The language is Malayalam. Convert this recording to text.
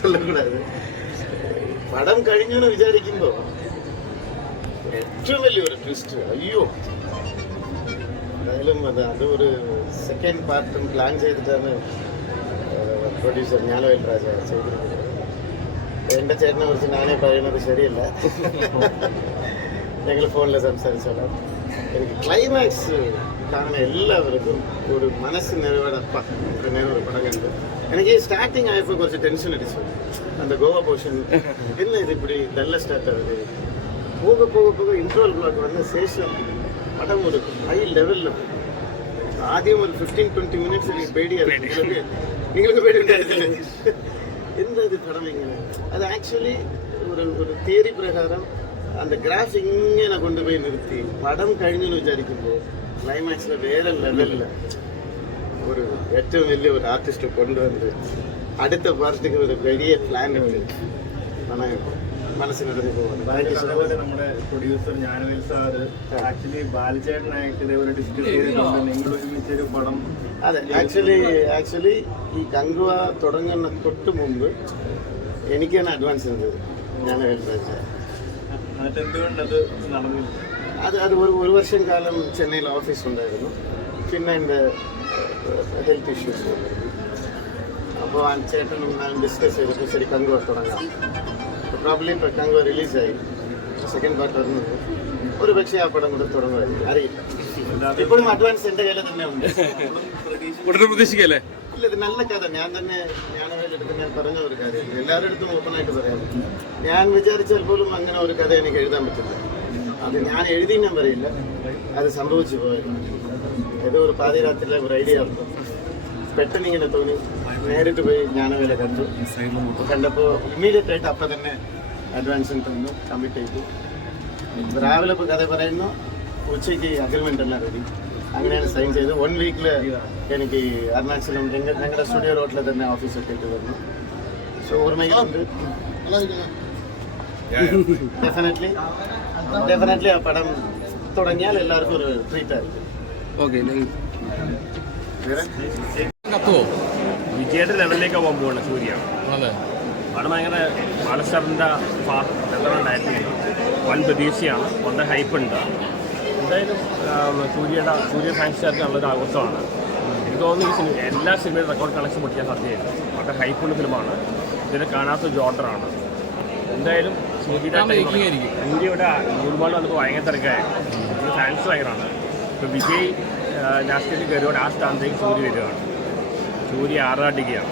சொல்லக்கூடாது. படம் കഴിഞ്ഞു വിചാരിക്കുമ്പോൾ ഏറ്റവും വലിയൊരു ട്വിസ്റ്റ്, അയ്യോ. എന്തായാലും അത് ഒരു സെക്കൻഡ് പാർട്ടും പ്ലാൻ ചെയ്തിട്ടാണ് പ്രൊഡ്യൂസർ ജ്ഞാനവേൽ രാജ ചെയ്തിരിക്കുന്നത്. എൻ്റെ ചേട്ടനെ കുറിച്ച് ഞാനേ പറയുന്നത് ശരിയല്ല, ഞങ്ങൾ ഫോണിൽ സംസാരിച്ചോളാം. എനിക്ക് ക്ലൈമാക്സ് കാണുന്ന എല്ലാവർക്കും ഒരു മനസ്സ് നിറവേടപ്പ ഒരു പടം കണ്ട്. എനിക്ക് സ്റ്റാർട്ടിങ് ആയപ്പോൾ കുറച്ച് ടെൻഷൻ അടിച്ചു. அந்த கோவா போர்ஷன் என்ன இது இப்படி நல்ல ஸ்டார்ட் ஆகுது. போக போக போக இன்ட்ரோல் பிளாக் வந்த சேஷம் படம் ஒரு ஹை லெவலில் ஆദ്യം ஒரு 15-20 மினிட்ஸ் எனக்கு பேடியாக இருக்கு. നിങ്ങൾക്ക് പേടിയുണ്ടായിരുന്നില്ല എന്താ ഇത് പടം ഇങ്ങനെ? അത് ആക്ച്വലി ഒരു തിയറി പ്രകാരം அந்த கிராஃப் ഇങ്ങനെ കൊണ്ടുപോയി നിർത്തി പടം കഴിഞ്ഞെന്ന് വിചാരിക്കുമ്പോൾ ക്ലൈമാക്സിൽ വേറെ ലെവലിൽ ഒരു ഏറ്റവും വലിയ ഒരു ആർട്ടിസ്റ്റ് കൊണ്ടുവന്ന് അടുത്ത പാർട്ടിക്ക് ഒരു വലിയ പ്ലാൻ ഉണ്ട്. മനസ്സിനൊരു അതുപോലെ നമ്മുടെ പ്രൊഡ്യൂസർ ജ്ഞാനവേൽ സാറ് ആക്ച്വലി ബാലചേട്ടനായിട്ട് ഇതേപോലെ ഡിസ്കസ് ചെയ്തിട്ടുണ്ട് നിങ്ങൾ ഒരുമിച്ചൊരു പടം. അതെ, ആക്ച്വലി ഈ കങ്കുവ തുടങ്ങുന്ന തൊട്ട് മുമ്പ് എനിക്കാണ് അഡ്വാൻസ് ചെയ്തത് ജ്ഞാനവേൽ രാജ. അത് ഒരു വർഷം കാലം ചെന്നൈയിൽ ഓഫീസ് ഉണ്ടായിരുന്നു. പിന്നെ എൻ്റെ ഹെൽത്ത് ഇഷ്യൂസ് ഉണ്ടായിരുന്നു. അപ്പോൾ ആ ചേട്ടനും ഞാൻ ഡിസ്കസ് ചെയ്തിട്ട് ശരി കങ്കുവ തുടങ്ങാം. പ്രോബ്ലി ഇപ്പോൾ കങ്കുവ റിലീസായി, സെക്കൻഡ് പാർട്ട് വരുന്നത്. ഒരു പക്ഷേ ആ പടം കൂടെ തുടങ്ങുമായിരിക്കും, അറിയില്ല. ഇപ്പോഴും അഡ്വാൻസ് എൻ്റെ കയ്യിൽ തന്നെ ഉണ്ട്. പ്രതീക്ഷിക്കല്ലേ? ഇല്ല, ഇത് നല്ല കഥ. ഞാൻ ജ്ഞാനവേലെടുത്ത് ഞാൻ പറഞ്ഞ ഒരു കാര്യം എല്ലാവരുടെ അടുത്തും ഓപ്പണായിട്ട് പറയാം. ഞാൻ വിചാരിച്ചാൽ പോലും അങ്ങനെ ഒരു കഥ എനിക്ക് എഴുതാൻ പറ്റില്ല. അത് ഞാൻ എഴുതി ഞാൻ പറയില്ല, അത് സംഭവിച്ചു പോയത്. ഏതോ ഒരു പാതിരാത്രിയിലെ ഒരു ഐഡിയ പെട്ടെന്ന് ഇങ്ങനെ തോന്നി. നേരിട്ട് പോയി ജ്ഞാനവേല കണ്ടപ്പോൾ ഇമ്മീഡിയറ്റ് ആയിട്ട് അപ്പം തന്നെ അഡ്വാൻസും തന്നു, കമ്മിറ്റ് ചെയ്തു. രാവിലെ ഇപ്പോൾ കഥ പറയുന്നു, ഉച്ചയ്ക്ക് അഗ്രിമെൻ്റ് എല്ലാം റെഡി. അങ്ങനെയാണ് സൈൻ ചെയ്ത് 1 വീക്കിൽ എനിക്ക് അരുണാചലം ഞങ്ങളുടെ സ്റ്റുഡിയോ റോഡിൽ തന്നെ ഓഫീസ് എത്തിയിട്ട് വന്നു. സോ ഓർമ്മയിലുണ്ട്. ഡെഫിനറ്റ്ലി ആ പടം തുടങ്ങിയാൽ എല്ലാവർക്കും ഒരു ട്രീറ്റ് ആയിരിക്കും. വിജയുടെ ലെവലിലേക്ക് പോകാൻ പോകണം സൂര്യ. പടം ഭയങ്കര ബാലസ്റ്റാറിൻ്റെ ലെവലുണ്ടായിരുന്നു. വൻ പ്രതീക്ഷയാണ്, വളരെ ഹൈപ്പ് ഉണ്ട്. എന്തായാലും സൂര്യ ഫാൻസുകാർക്ക് നല്ലൊരു ആഘോഷമാണ്. എനിക്ക് തോന്നുന്നു എല്ലാ സിനിമയും റെക്കോർഡ് കളക്ഷൻ പൊട്ടിക്കാൻ സാധ്യതയില്ല. വളരെ ഹൈപ്പുള്ള ഫിലിമാണ്. ഇതിനെ കാണാത്ത ജോർഡറാണ്. എന്തായാലും സൂര്യയുടെ ഒരുപാട് വന്നപ്പോൾ ഭയങ്കര തിരക്കായിരുന്നു. ഫാൻസ് ഭയങ്കരമാണ്. ഇപ്പോൾ വിജയ് നാഷണലിൽ കയറിയോടെ ആ സ്ഥാനത്തേക്ക് സൂര്യ വരികയാണ്. സൂര്യ ആറാടിക്കുകയാണ്.